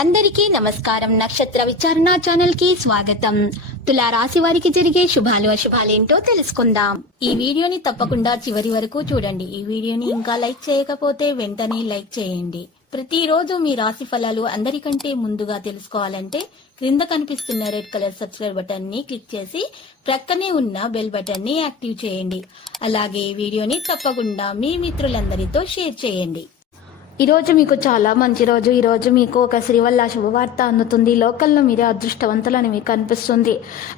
అందరికీ నమస్కారం. నక్షత్ర విచారణ ఛానల్ కి స్వాగతం. తులా రాశి వారికి జరిగే శుభాలు అశుభాలేంటో తెలుసుకుందాం. ఈ వీడియోని తప్పకుండా చివరి వరకు చూడండి. ఈ వీడియోని ఇంకా లైక్ చేయకపోతే వెంటనే లైక్ చేయండి. ప్రతిరోజు మీ రాశి ఫలాలు అందరికంటే ముందుగా తెలుసుకోవాలంటే క్రింద కనిపిస్తున్న రెడ్ కలర్ సబ్స్క్రైబ్ బటన్ ని క్లిక్ చేసి ప్రక్కనే ఉన్న బెల్ బటన్ ని యాక్టివ్ చేయండి. అలాగే ఈ వీడియోని తప్పకుండా మీ మిత్రులందరితో షేర్ చేయండి. ఈ రోజు మీకు చాలా మంచి రోజు. ఈ రోజు మీకు ఒక శ్రీవల్ల శుభవార్త అందుతుంది. లోకల్లో మీరే అదృష్టవంతులని మీకు అనిపిస్తుంది.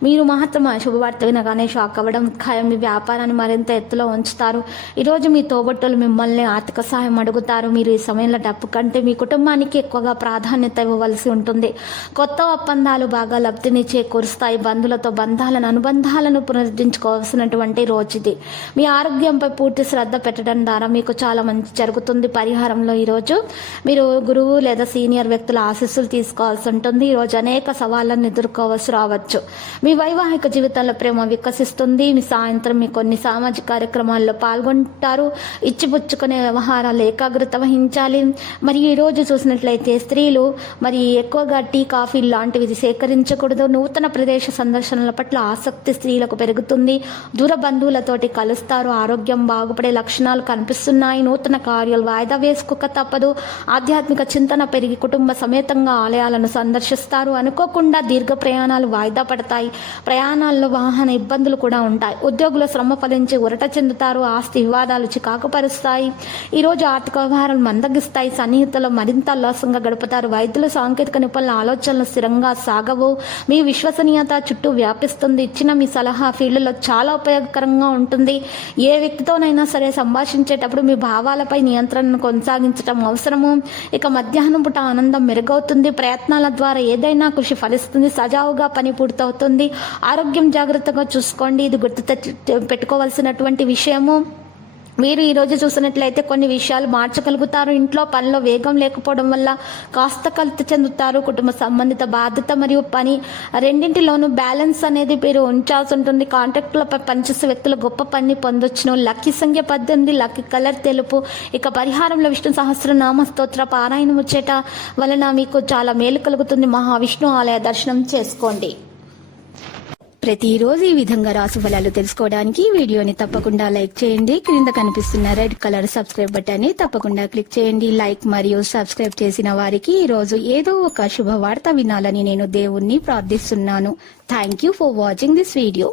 మీరు మాత్రం ఆ శుభవార్త వినగానే షాక్ అవ్వడం ఖాయం. మీ వ్యాపారాన్ని మరింత ఎత్తులో ఉంచుతారు. ఈరోజు మీ తోబుట్టులు మిమ్మల్ని ఆర్థిక సహాయం అడుగుతారు. మీరు ఈ సమయంలో డబ్బు కంటే మీ కుటుంబానికి ఎక్కువగా ప్రాధాన్యత ఇవ్వవలసి ఉంటుంది. కొత్త ఒప్పందాలు బాగా లబ్ధిని చేకూరుస్తాయి. బంధువులతో అనుబంధాలను పునరుద్ధరించుకోవాల్సినటువంటి రోజు ఇది. మీ ఆరోగ్యంపై పూర్తి శ్రద్ధ పెట్టడం ద్వారా మీకు చాలా మంచి జరుగుతుంది. పరిహారంలో ఈరోజు మీరు గురువు లేదా సీనియర్ వ్యక్తుల ఆశీస్సులు తీసుకోవాల్సి ఉంటుంది. ఈరోజు అనేక సవాళ్లను ఎదుర్కోవాల్సి రావచ్చు. మీ వైవాహిక జీవితంలో ప్రేమ వికసిస్తుంది. మీ సాయంత్రం మీ కొన్ని సామాజిక కార్యక్రమాల్లో పాల్గొంటారు. ఇచ్చిపుచ్చుకునే వ్యవహారాలు ఏకాగ్రత వహించాలి. మరియు ఈరోజు చూసినట్లయితే స్త్రీలు మరి ఎక్కువగా టీ కాఫీ లాంటివి సేకరించకూడదు. నూతన ప్రదేశ సందర్శనల పట్ల ఆసక్తి స్త్రీలకు పెరుగుతుంది. దూర బంధువులతోటి కలుస్తారు. ఆరోగ్యం బాగుపడే లక్షణాలు కనిపిస్తున్నాయి. నూతన కార్యాలు వాయిదా వేసుకోక తప్పదు. ఆధ్యాత్మిక చింతన పెరిగి కుటుంబ సమేతంగా ఆలయాలను సందర్శిస్తారు. అనుకోకుండా దీర్ఘ ప్రయాణాలు వాయిదా పడతాయి. ప్రయాణాల్లో వాహన ఇబ్బందులు కూడా ఉంటాయి. ఉద్యోగుల శ్రమ ఫలించి ఉరట చెందుతారు. ఆస్తి వివాదాలు చికాకుపరుస్తాయి. ఈరోజు ఆర్థిక వ్యవహారాలు మందగిస్తాయి. సన్నిహితులు మరింత ఉల్లాసంగా గడుపుతారు. వైద్యులు సాంకేతిక నిపుణుల ఆలోచనలు స్థిరంగా సాగవు. మీ విశ్వసనీయత చుట్టూ వ్యాపిస్తుంది. ఇచ్చిన మీ సలహా ఫీల్డ్లో చాలా ఉపయోగకరంగా ఉంటుంది. ఏ వ్యక్తితోనైనా సరే సంభాషించేటప్పుడు మీ భావాలపై నియంత్రణను కొనసాగించడం అవసరము. ఇక మధ్యాహ్నం పూట ఆనందం మెరుగవుతుంది. ప్రయత్నాల ద్వారా ఏదైనా కృషి ఫలిస్తుంది. సజావుగా పని పూర్తవుతుంది. ఆరోగ్యం జాగ్రత్తగా చూసుకోండి. ఇది గుర్తు పెట్టుకోవాల్సినటువంటి విషయము. మీరు ఈరోజు చూసినట్లయితే కొన్ని విషయాలు మార్చగలుగుతారు. ఇంట్లో పనిలో వేగం లేకపోవడం వల్ల కాస్త కలత చెందుతారు. కుటుంబ సంబంధిత బాధ్యత మరియు పని రెండింటిలోనూ బ్యాలెన్స్ అనేది మీరు ఉంచాల్సి ఉంటుంది. కాంట్రాక్టులపై పనిచేసే వ్యక్తులు గొప్ప పని పొందొచ్చును. లక్కీ సంఖ్య 18, లక్కీ కలర్ తెలుపు. ఇక పరిహారంలో విష్ణు సహస్రనామ స్తోత్ర పారాయణ ముచ్చేట వలన మీకు చాలా మేలు కలుగుతుంది. మహావిష్ణు ఆలయ దర్శనం చేసుకోండి. ప్రతిరోజు ఈ విధంగా రాశి ఫలాలు తెలుసుకోవడానికి వీడియోని తప్పకుండా లైక్ చేయండి. క్రింద కనిపిస్తున్న రెడ్ కలర్ సబ్స్క్రైబ్ బటన్ ని తప్పకుండా క్లిక్ చేయండి. లైక్ మరియు సబ్స్క్రైబ్ చేసిన వారికి ఈ రోజు ఏదో ఒక శుభవార్త వినాలని నేను దేవుణ్ణి ప్రార్థిస్తున్నాను. Thank you for watching this video.